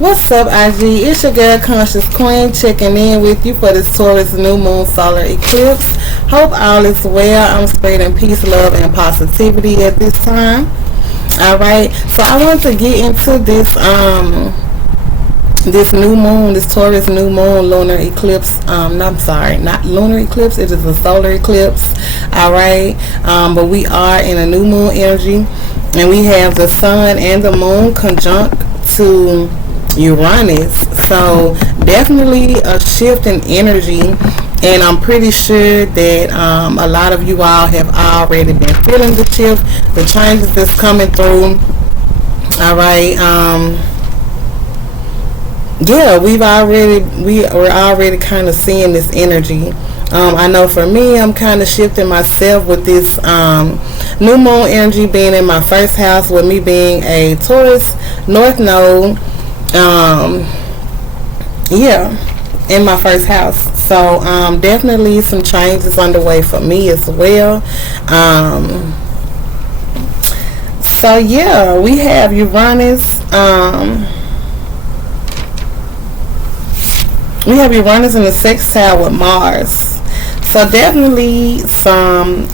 What's up, IG? It's your girl, Conscious Queen, checking in with you for this Taurus new moon solar eclipse. Hope all is well. I'm spreading peace, love, and positivity at this time. Alright, so I want to get into this new moon, this Taurus new moon lunar eclipse. No, I'm sorry, not lunar eclipse. It is a solar eclipse. Alright, but we are in a new moon energy, and we have the sun and the moon conjunct to Uranus. So definitely a shift in energy, and I'm pretty sure that a lot of you all have already been feeling the shift, the changes that's coming through. All right. Yeah, we're already kind of seeing this energy. I know for me, I'm kind of shifting myself with this new moon energy being in my first house, with me being a Taurus North Node. Yeah, in my first house. So definitely some changes underway for me as well. So yeah, we have Uranus. We have Uranus in the sextile with Mars. So definitely some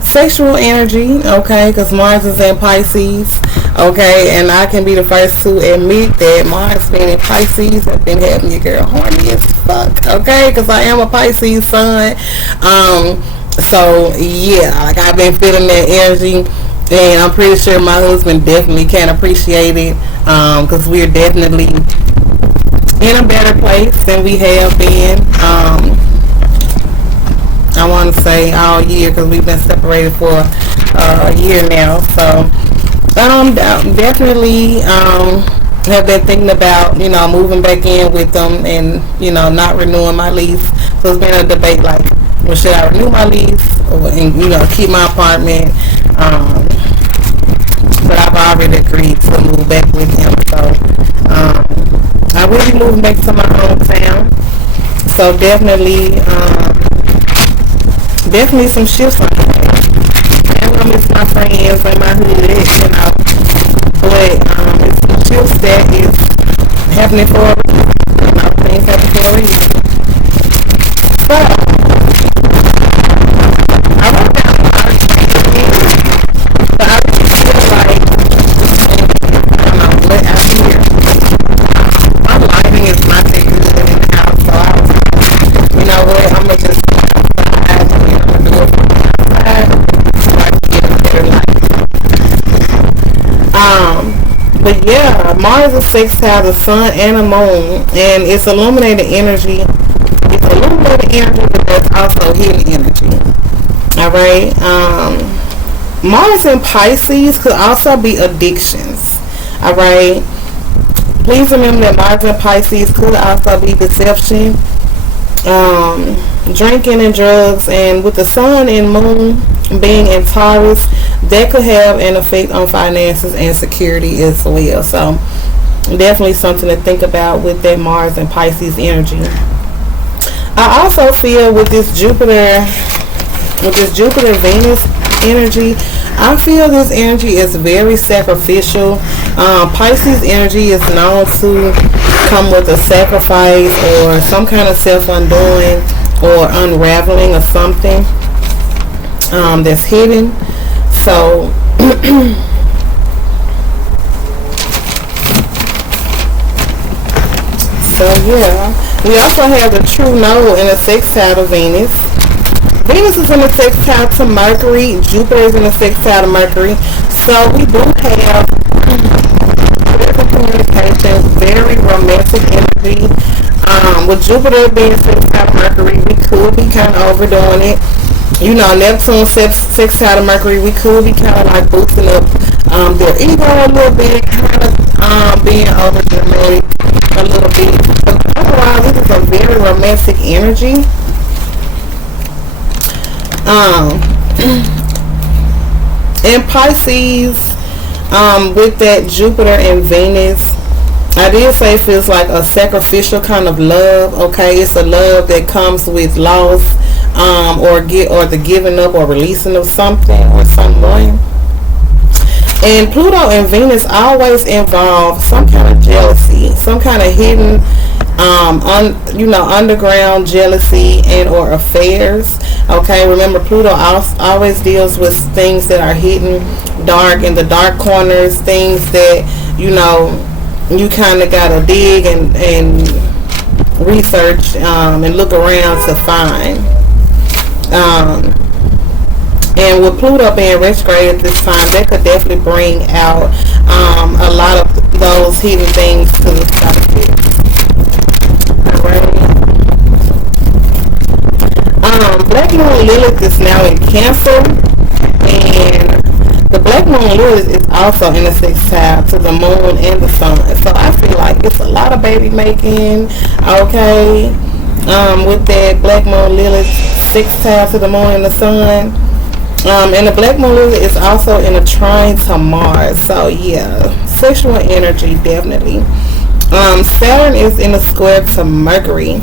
sexual energy, okay, because Mars is in Pisces, okay, and I can be the first to admit that Mars being in Pisces has been having your girl horny as fuck, okay, because I am a Pisces sun. So yeah, like, I've been feeling that energy, and I'm pretty sure my husband definitely can appreciate it, because we're definitely in a better place than we have been. I want to say all year, because we've been separated for a year now. So definitely have been thinking about, moving back in with them, and not renewing my lease. So it's been a debate, like, well, should I renew my lease and keep my apartment? But I've already agreed to move back with him. So I will be moving back to my hometown. So definitely some shifts on here. I'm gonna miss my friends and my hood, but it's some shifts that is happening for a reason. Things happen for a reason. So I wrote down a lot of things, but I really feel like, I don't know, what I hear. My lighting is not that good in the house, so I was like, you know what, I'm gonna just go outside, and I'm gonna do it from outside so I can get a better light. But yeah, Mars is sextile the sun and the moon, and it's illuminated energy. It's illuminated energy, but that's also hidden energy. Alright. Mars in Pisces could also be addictions. Alright. Please remember that Mars in Pisces could also be deception, drinking and drugs, and with the sun and moon being in Taurus, that could have an effect on finances and security as well. So definitely something to think about with that Mars and Pisces energy. I also feel with this Jupiter Venus energy, I feel this energy is very sacrificial. Pisces energy is known to come with a sacrifice or some kind of self-undoing or unraveling of something that's hidden. So yeah, we also have the true node in a sextile to Venus. Venus is in a sextile to Mercury. Jupiter is in a sextile to Mercury. So we do have communication, very romantic energy. With Jupiter being sextile to Mercury, we could be kind of overdoing it. Neptune sextile to Mercury, we could be kind of like boosting up their ego a little bit, kind of being over dramatic a little bit. But otherwise, this is a very romantic energy. In Pisces, with that Jupiter and Venus, I did say it feels like a sacrificial kind of love. Okay, it's a love that comes with loss, or the giving up or releasing of something or someone. And Pluto and Venus always involve some kind of jealousy, some kind of hidden, underground jealousy and or affairs. Okay, remember Pluto always deals with things that are hidden, dark, in the dark corners, things that, you kind of got to dig and research and look around to find. And with Pluto being retrograde at this time, that could definitely bring out a lot of those hidden things to the surface. Alright. Black Moon Lilith is now in Cancer, and the Black Moon Lilith is also in the 6th house to the Moon and the Sun. So I feel like it's a lot of baby making. Okay, with that Black Moon Lilith 6th house to the Moon and the Sun. And the Black Moon Lilith is also in a trine to Mars. So yeah, sexual energy definitely. Saturn is in a square to Mercury.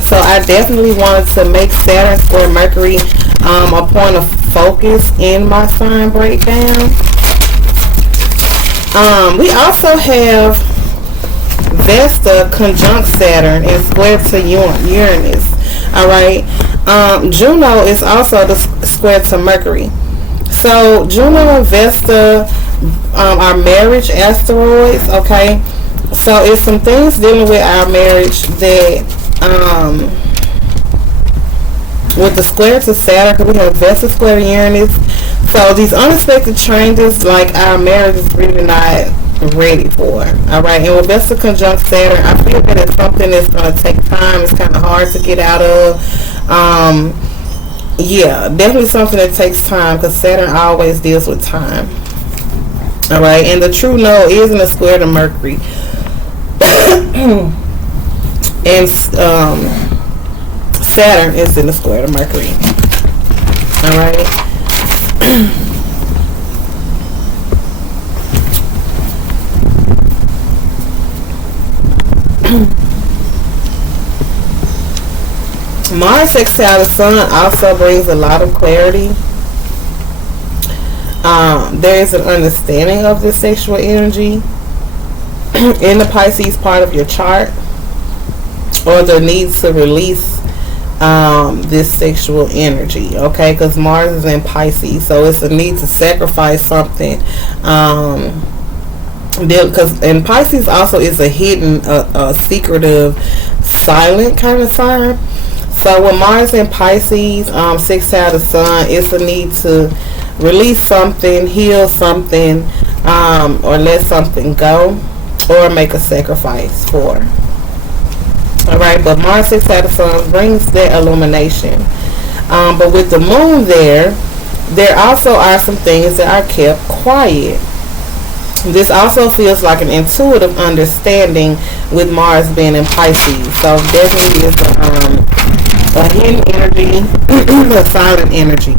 So I definitely wanted to make Saturn square Mercury a point of focus in my sign breakdown. We also have Vesta conjunct Saturn and square to Uranus. Alright. Juno is also the square to Mercury. So Juno and Vesta are marriage asteroids. Okay, so it's some things dealing with our marriage that with the square to Saturn, because we have Vesta square to Uranus. So these unexpected changes, like our marriage is really not ready for. Alright, and with Vesta conjunct Saturn, I feel that it's something that's going to take time. It's kind of hard to get out of. Yeah, definitely something that takes time, because Saturn always deals with time. Alright, and the true no is in a square to Mercury. And Saturn is in the square to Mercury. Alright. Mars sextile the Sun also brings a lot of clarity. There is an understanding of the sexual energy in the Pisces part of your chart, or the needs to release this sexual energy. Okay, because Mars is in Pisces, so it's a need to sacrifice something. Because and Pisces also is a hidden, secretive, silent kind of sign. So with Mars in Pisces, sextile the Sun, it's a need to release something, heal something, or let something go, or make a sacrifice for. Alright, but Mars sextile the Sun brings that illumination. But with the Moon there also are some things that are kept quiet. This also feels like an intuitive understanding with Mars being in Pisces. So definitely is a hidden energy, a silent energy.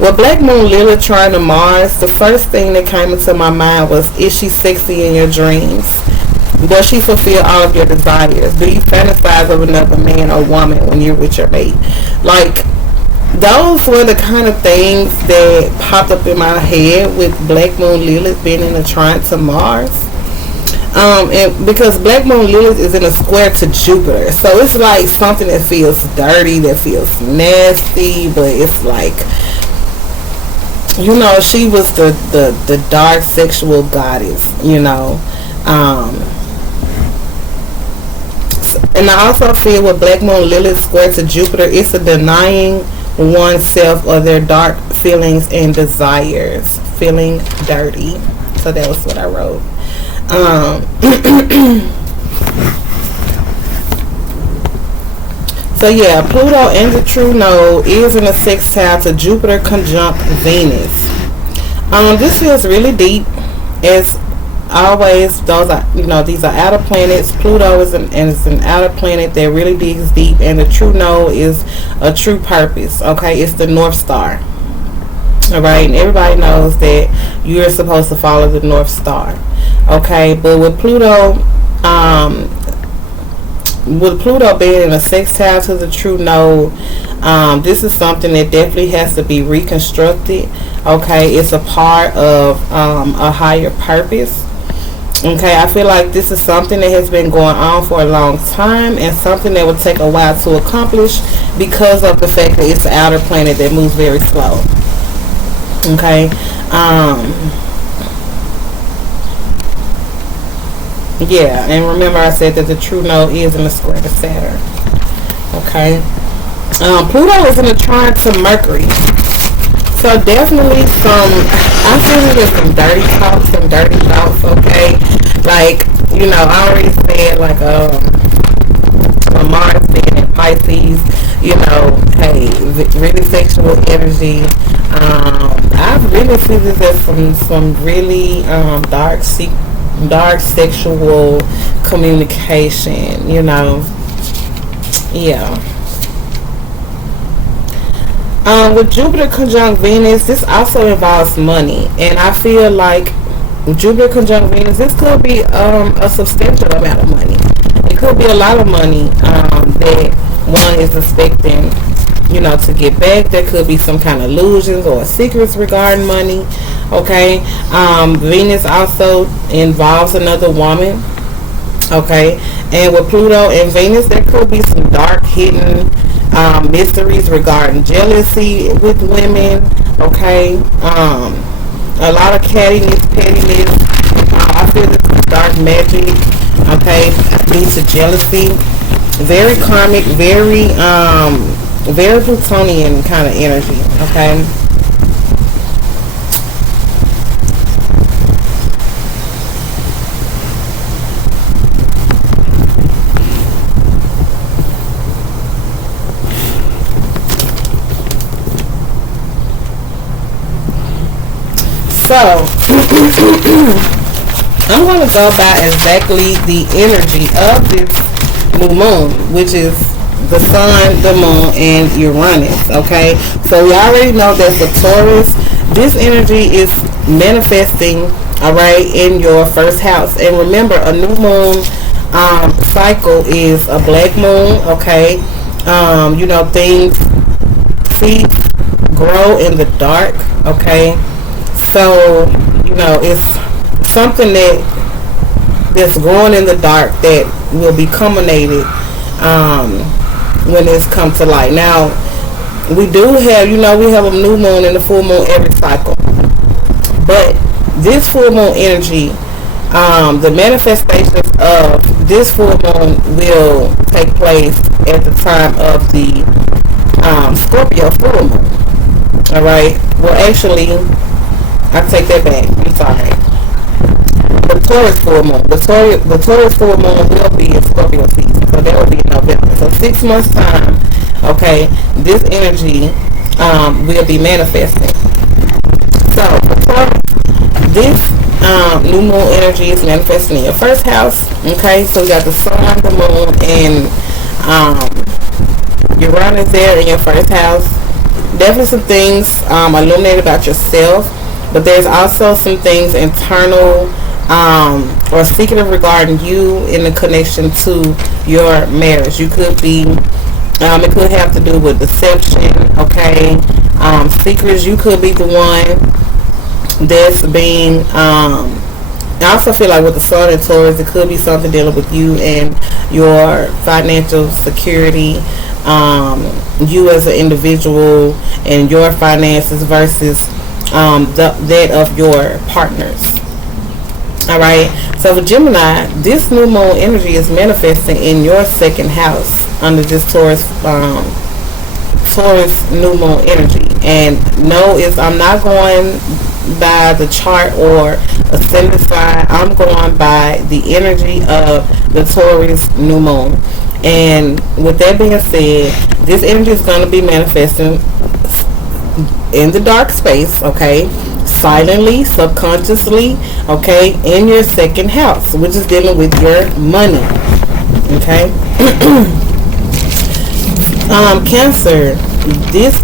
Well, Black Moon Lilith trying to Mars, the first thing that came into my mind was, is she sexy in your dreams? Does she fulfill all of your desires? Do you fantasize of another man or woman when you're with your mate? Like, those were the kind of things that popped up in my head with Black Moon Lilith being in a trine to Mars. And because Black Moon Lilith is in a square to Jupiter, so it's like something that feels dirty, that feels nasty, but it's like, she was the dark sexual goddess, and I also feel with Black Moon Lilith square to Jupiter, it's a denying oneself of their dark feelings and desires, feeling dirty. So that was what I wrote. So yeah, Pluto and the true node is in a sextile to Jupiter conjunct Venus. This feels really deep. As always, these are outer planets. Pluto is an outer planet that really digs deep, and the true node is a true purpose. Okay, it's the North Star. Alright, and everybody knows that you're supposed to follow the North Star. Okay, but with Pluto with Pluto being in a sextile to the true node, this is something that definitely has to be reconstructed. Okay, it's a part of a higher purpose. Okay, I feel like this is something that has been going on for a long time and something that will take a while to accomplish because of the fact that it's an outer planet that moves very slow. Okay, yeah, and remember I said that the true node is in the square to Saturn. Okay, Pluto is in a trine to Mercury. So definitely I feel there's some dirty talk, some dirty thoughts, okay? Like, you know, I already said, like, Mars being in Pisces, you know, hey, really sexual energy. I really see this as some really dark sexual communication, you know. Yeah. With Jupiter conjunct Venus, this also involves money, and I feel like Jupiter conjunct Venus, this could be a substantial amount of money. It could be a lot of money that one is expecting, you know, to get back. There could be some kind of illusions or secrets regarding money. Okay, Venus also involves another woman. Okay, and with Pluto and Venus, there could be some dark hidden mysteries regarding jealousy with women. Okay, a lot of cattiness, pettiness. I feel this is dark magic. Okay, due to jealousy. Very karmic, very Plutonian kind of energy. Okay. So, I'm going to go by exactly the energy of this new moon, which is the sun, the moon, and Uranus, okay? So, we already know that for Taurus, this energy is manifesting, all right, in your first house. And remember, a new moon cycle is a black moon, okay? You know, things grow in the dark, okay? So, you know, it's something that's growing in the dark that will be culminated when it's come to light. Now, we do have, you know, we have a new moon and a full moon every cycle. But this full moon energy, the manifestations of this full moon will take place at the time of the Scorpio full moon. Alright? Well, actually, I take that back. I'm sorry. The Taurus full moon. The Taurus full moon will be in Scorpio season. So that will be in November. So 6 months time, okay, this energy will be manifesting. So for Taurus, this new moon energy is manifesting in your first house. Okay, so we got the sun, the moon, and Uranus there in your first house. Definitely some things illuminated about yourself. But there's also some things internal or secretive regarding you in the connection to your marriage. You could be, it could have to do with deception, okay? Secrets, you could be the one that's being, I also feel like with the sun and Taurus, it could be something dealing with you and your financial security, you as an individual and your finances versus that of your partners. Alright, so for Gemini, this new moon energy is manifesting in your second house under this Taurus new moon energy. And no, I'm not going by the chart or ascendant sign. I'm going by the energy of the Taurus new moon. And with that being said, this energy is going to be manifesting in the dark space, okay, silently, subconsciously, okay, in your second house, which is dealing with your money, okay. Cancer, this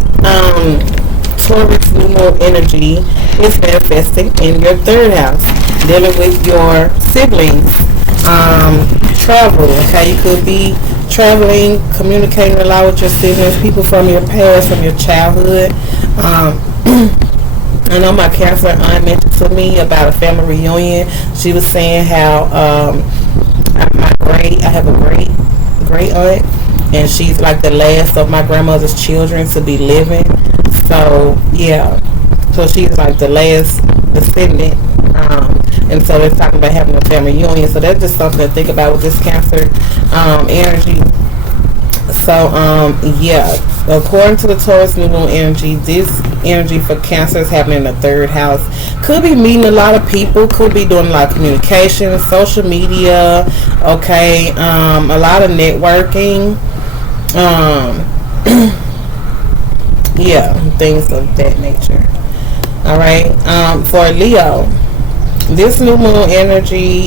Taurus new moon energy is manifesting in your third house, dealing with your siblings, travel, okay. You could be traveling, communicating a lot with your siblings, people from your past, from your childhood. I know my Cancer aunt mentioned to me about a family reunion. She was saying how I have a great aunt, and she's like the last of my grandmother's children to be living. So yeah, so she's like the last descendant, and so they're talking about having a family reunion. So that's just something to think about with this Cancer energy. So yeah, according to the Taurus new moon energy, this energy for Cancer is happening in the 3rd house. Could be meeting a lot of people, could be doing a lot of communication, social media, okay, a lot of networking, yeah, things of that nature. All right, for Leo, this new moon energy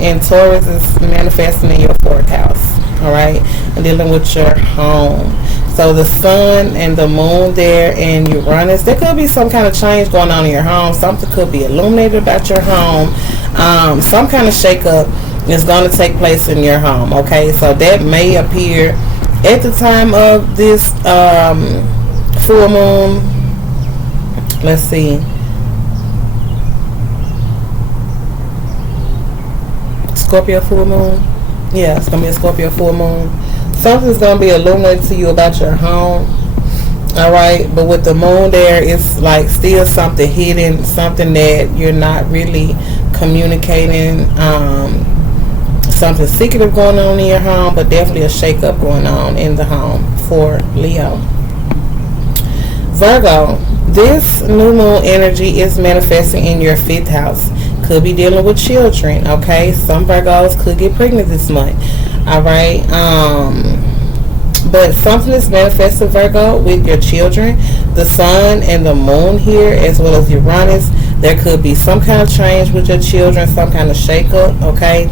in Taurus is manifesting in your 4th house. All right, and dealing with your home. So the sun and the moon there and Uranus, there could be some kind of change going on in your home. Something could be illuminated about your home. Some kind of shakeup is going to take place in your home. Okay, so that may appear at the time of this full moon. Let's see. Scorpio full moon. Yeah, it's going to be a Scorpio full moon. Something's going to be illuminated to you about your home. Alright, but with the moon there, it's like still something hidden, something that you're not really communicating. Something secretive going on in your home, but definitely a shakeup going on in the home for Leo. Virgo, this new moon energy is manifesting in your 5th house. Could be dealing with children, okay? Some Virgos could get pregnant this month, all right? But something is manifesting, Virgo, with your children. The sun and the moon here, as well as Uranus, there could be some kind of change with your children, some kind of shakeup, okay?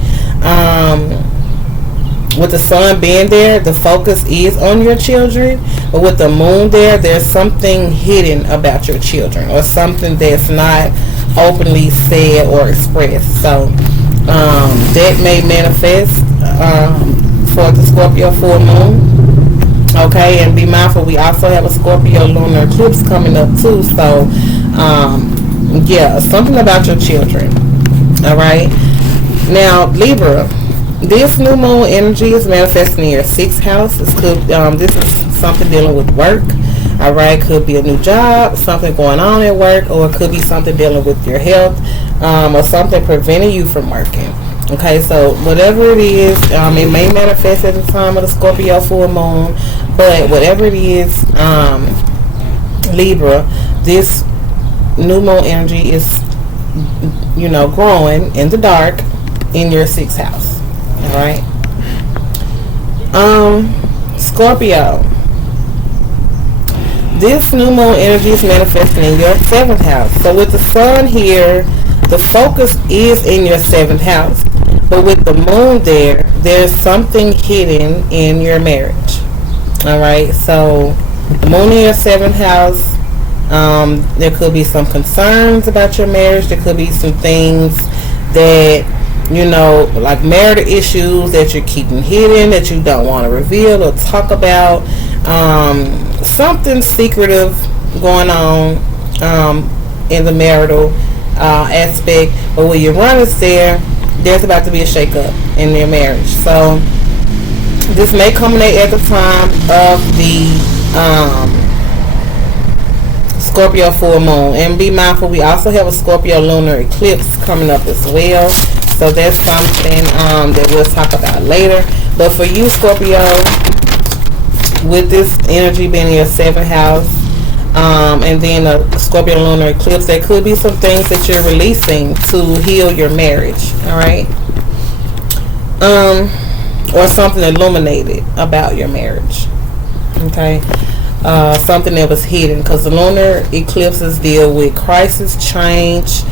With the sun being there, the focus is on your children, but with the moon there, there's something hidden about your children, or something that's not openly said or expressed. So that may manifest for the Scorpio full moon. Okay, and be mindful, we also have a Scorpio lunar eclipse coming up too. So yeah, something about your children. All right, now Libra, this new moon energy is manifesting in your 6th house. This is something dealing with work. All right, could be a new job, something going on at work, or it could be something dealing with your health, or something preventing you from working. Okay, so whatever it is, it may manifest at the time of the Scorpio full moon, but whatever it is, Libra, this new moon energy is, growing in the dark in your 6th house. All right, Scorpio, this new moon energy is manifesting in your 7th house. So with the sun here, the focus is in your 7th house. But with the moon there, there's something hidden in your marriage. Alright, so the moon in your 7th house, there could be some concerns about your marriage. There could be some things that, like marital issues that you're keeping hidden, that you don't want to reveal or talk about. Something secretive going on in the marital aspect. But when Uranus there's about to be a shakeup in their marriage. So this may culminate at the time of the Scorpio full moon. And be mindful, we also have a Scorpio lunar eclipse coming up as well. So that's something that we'll talk about later. But for you, Scorpio, with this energy being in your 7th house, and then a Scorpio lunar eclipse, there could be some things that you're releasing to heal your marriage. All right, or something illuminated about your marriage. Okay, something that was hidden, because the lunar eclipses deal with crisis, change,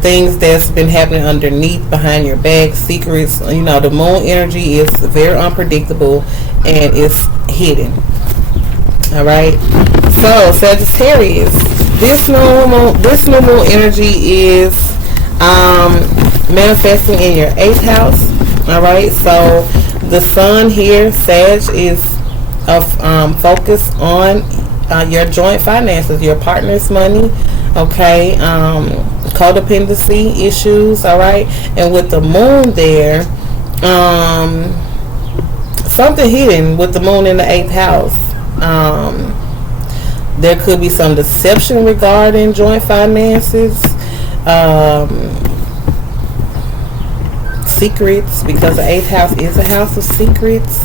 things that's been happening underneath, behind your back, secrets. The moon energy is very unpredictable and it's hidden. All right, so Sagittarius, this new moon energy is manifesting in your 8th house. All right, so The sun here, Sag, is focus on your joint finances, your partner's money, okay, codependency issues, all right. And with the moon there, something hidden with the moon in the 8th house. There could be some deception regarding joint finances, secrets, because the 8th house is a house of secrets.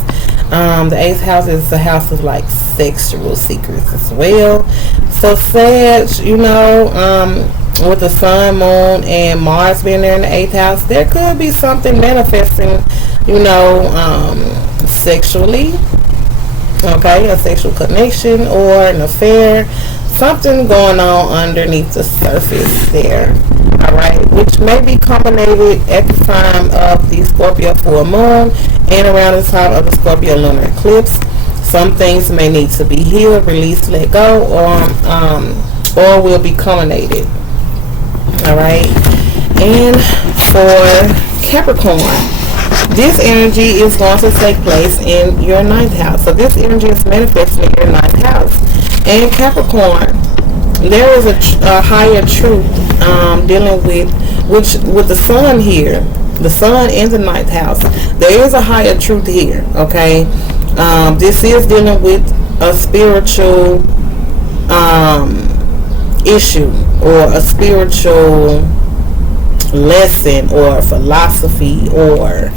The 8th house is a house of like sexual secrets as well. So Sag, you know, with the sun, moon, and Mars being there in the 8th house, there could be something manifesting, you know, sexually, okay, a sexual connection or an affair, something going on underneath the surface there, all right, which may be culminated at the time of the Scorpio full moon and around the time of the Scorpio lunar eclipse. Some things may need to be healed, released, let go, or will be culminated, all right. And for Capricorn, this energy is going to take place in your 9th house. So this energy is manifesting in your 9th house. And Capricorn, there is a higher truth dealing with the sun here. The sun in the 9th house. There is a higher truth here, okay? This is dealing with a spiritual issue or a spiritual lesson or philosophy or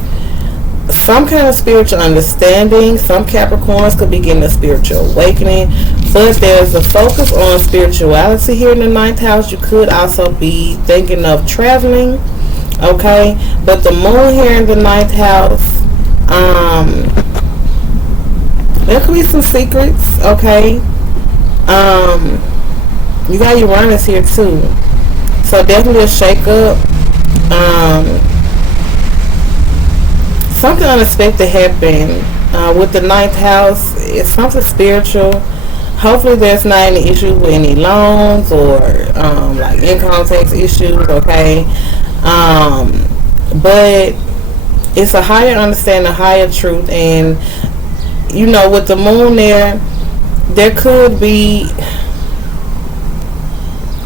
some kind of spiritual understanding. Some Capricorns could be getting a spiritual awakening, but there's a focus on spirituality here in the 9th house. You could also be thinking of traveling, okay? But the moon here in the 9th house, there could be some secrets, okay? You got Uranus here too, so definitely a shake up. Something unexpected happened with the 9th house. It's something spiritual. Hopefully there's not any issues with any loans or like income tax issues, okay? But it's a higher understanding, a higher truth. And you know, with the moon there could be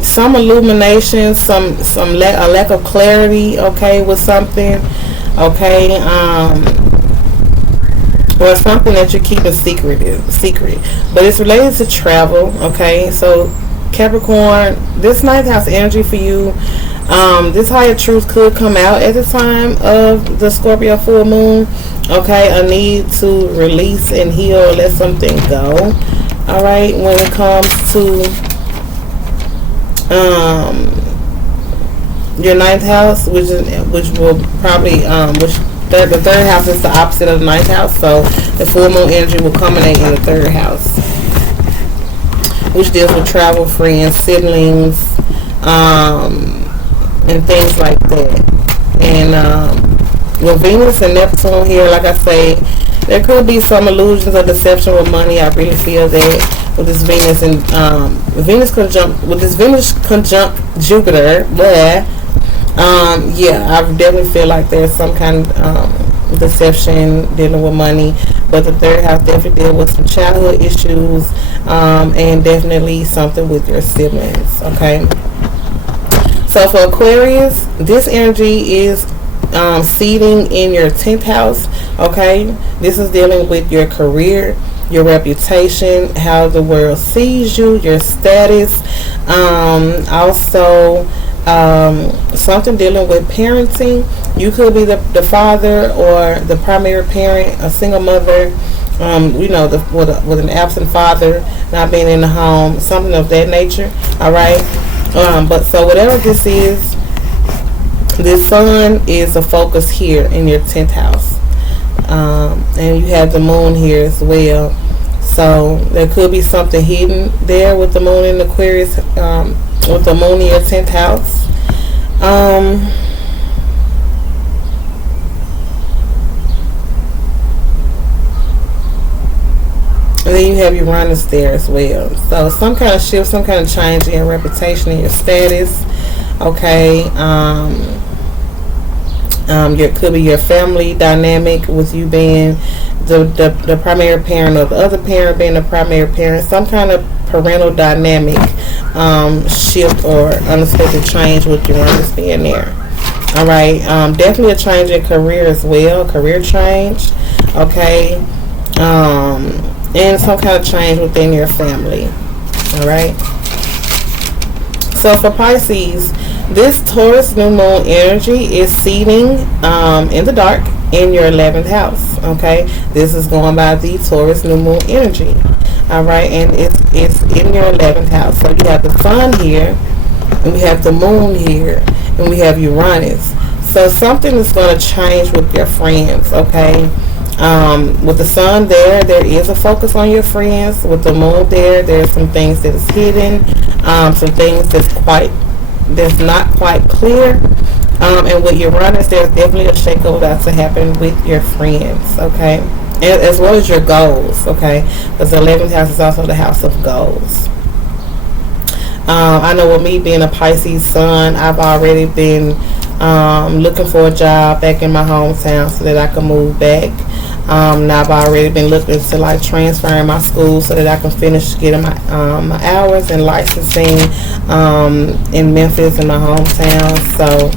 some illumination, a lack of clarity, okay, with something, okay, or something that you're keeping secret, but it's related to travel, okay? So Capricorn, this 9th house energy for you, this higher truth could come out at the time of the Scorpio full moon, okay? A need to release and heal, let something go, all right? When it comes to your 9th house, which will probably the 3rd house is the opposite of the 9th house, so the full moon energy will culminate in the 3rd house, which deals with travel, friends, siblings, and things like that. And with Venus and Neptune here, like I say, there could be some illusions of deception with money. I really feel that with this Venus and Venus conjunct Jupiter, yeah, I definitely feel like there's some kind of deception dealing with money. But the 3rd house definitely deals with some childhood issues, and definitely something with your siblings, okay? So for Aquarius, this energy is seeding in your 10th house, okay? This is dealing with your career, your reputation, how the world sees you, your status, also something dealing with parenting. You could be the father or the primary parent, a single mother, you know, with an absent father, not being in the home, something of that nature, all right? But so whatever this is, this sun is a focus here in your 10th house, and you have the moon here as well. So there could be something hidden there with the moon in Aquarius, with the moon in your 10th house. And then you have Uranus there as well. So some kind of shift, some kind of change in your reputation and your status. Okay. Could be your family dynamic with you being the primary parent, or the other parent being the primary parent. Some kind of parental dynamic shift or unexpected change with Uranus being there. All right, definitely a change in career as well, career change. Okay, and some kind of change within your family. All right. So for Pisces, this Taurus new moon energy is seeding in the dark in your 11th house. Okay, this is going by the Taurus new moon energy. All right, and it's in your 11th house. So you have the sun here, and we have the moon here, and we have Uranus. So something is going to change with your friends. Okay, with the sun there is a focus on your friends. With the moon there's some things that is hidden, some things that's not quite clear. And with Uranus, there's definitely a shakeup that's to happen with your friends. Okay, as well as your goals. Okay, because the 11th house is also the house of goals. I know with me being a Pisces sun, I've already been looking for a job back in my hometown so that I can move back. Now I've already been looking to like transferring my school so that I can finish getting my hours and licensing in Memphis in my hometown. So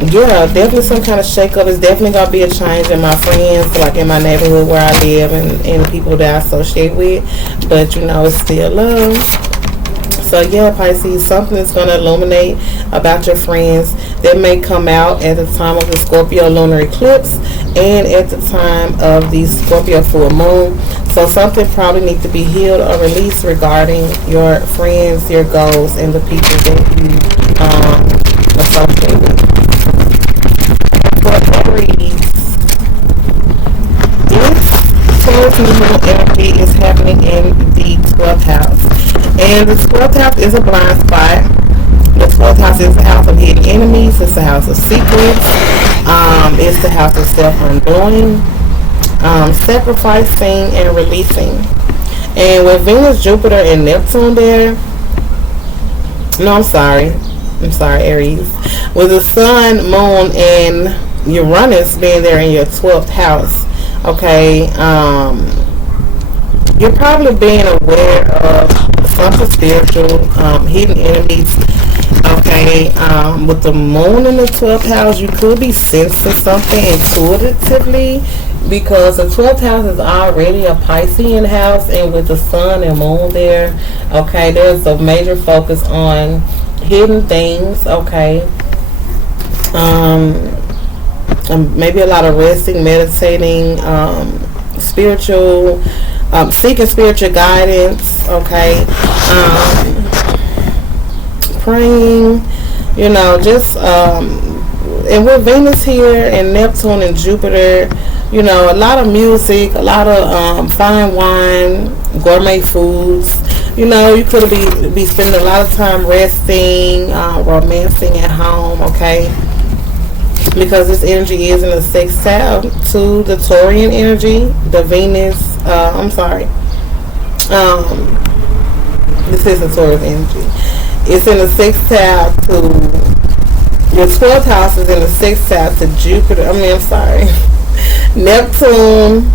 yeah, definitely some kind of shakeup. It's definitely gonna be a change in my friends, like in my neighborhood where I live, and the people that I associate with. But you know, it's still love. So yeah, Pisces, something is going to illuminate about your friends that may come out at the time of the Scorpio lunar eclipse and at the time of the Scorpio full moon. So something probably needs to be healed or released regarding your friends, your goals, and the people that you associate with. For Aries, this Taurus new moon energy is happening in the 12th house. And the 12th house is a blind spot. The 12th house is the house of hidden enemies. It's the house of secrets. It's the house of self-undoing, sacrificing, and releasing. And with Venus, Jupiter, and Neptune there, I'm sorry, Aries. With the Sun, Moon, and Uranus being there in your 12th house, okay, you're probably being aware of something spiritual, hidden enemies. Okay, with the moon in the 12th house, you could be sensing something intuitively, because the 12th house is already a Piscean house, and with the sun and moon there, okay, there's a major focus on hidden things. Okay, maybe a lot of resting, meditating, spiritual, seeking spiritual guidance. Okay, praying, you know, just and with Venus here and Neptune and Jupiter, you know, a lot of music, a lot of fine wine, gourmet foods. You know, you could be spending a lot of time resting, romancing at home. Okay, because this energy is in a sextile to the Taurian energy, the Venus. This is the Taurus energy. It's in the sextile to your 12th house is in the sextile to Jupiter. Neptune.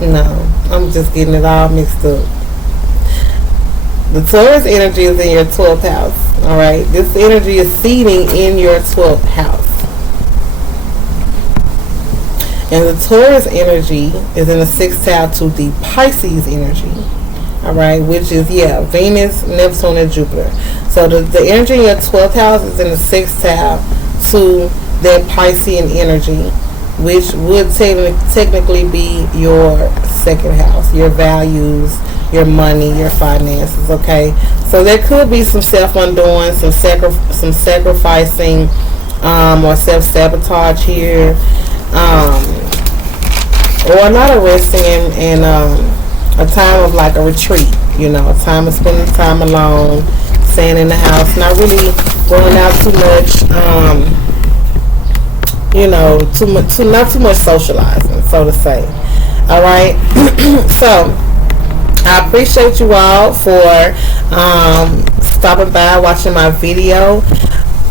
No, I'm just getting it all mixed up. The Taurus energy is in your 12th house. All right, this energy is seeding in your 12th house. And the Taurus energy is in the sextile to the Pisces energy. All right, which is, Venus, Neptune, and Jupiter. So the energy in your 12th house is in the sextile to that Piscean energy, which would technically be your second house, your values, your money, your finances. Okay, so there could be some self-undoing, some sacrificing, or self-sabotage here, or a lot of resting and a time of like a retreat, you know, a time of spending time alone, staying in the house, not really going out too much, you know, not too much socializing, so to say. All right. So I appreciate you all for stopping by, watching my video.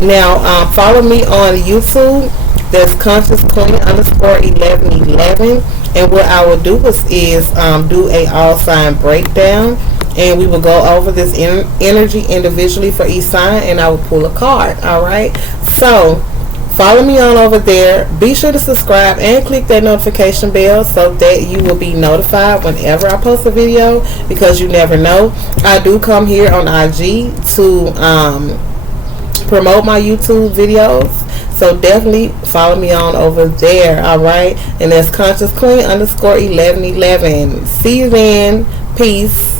Now, follow me on YouTube. That's Conscious Queen underscore 1111. And what I will do is do a all sign breakdown, and we will go over this energy individually for each sign, and I will pull a card. All right. So follow me on over there. Be sure to subscribe and click that notification bell so that you will be notified whenever I post a video, because you never know. I do come here on IG to promote my YouTube videos, so definitely follow me on over there. All right, and that's Conscious Queen underscore 1111. See you then. Peace.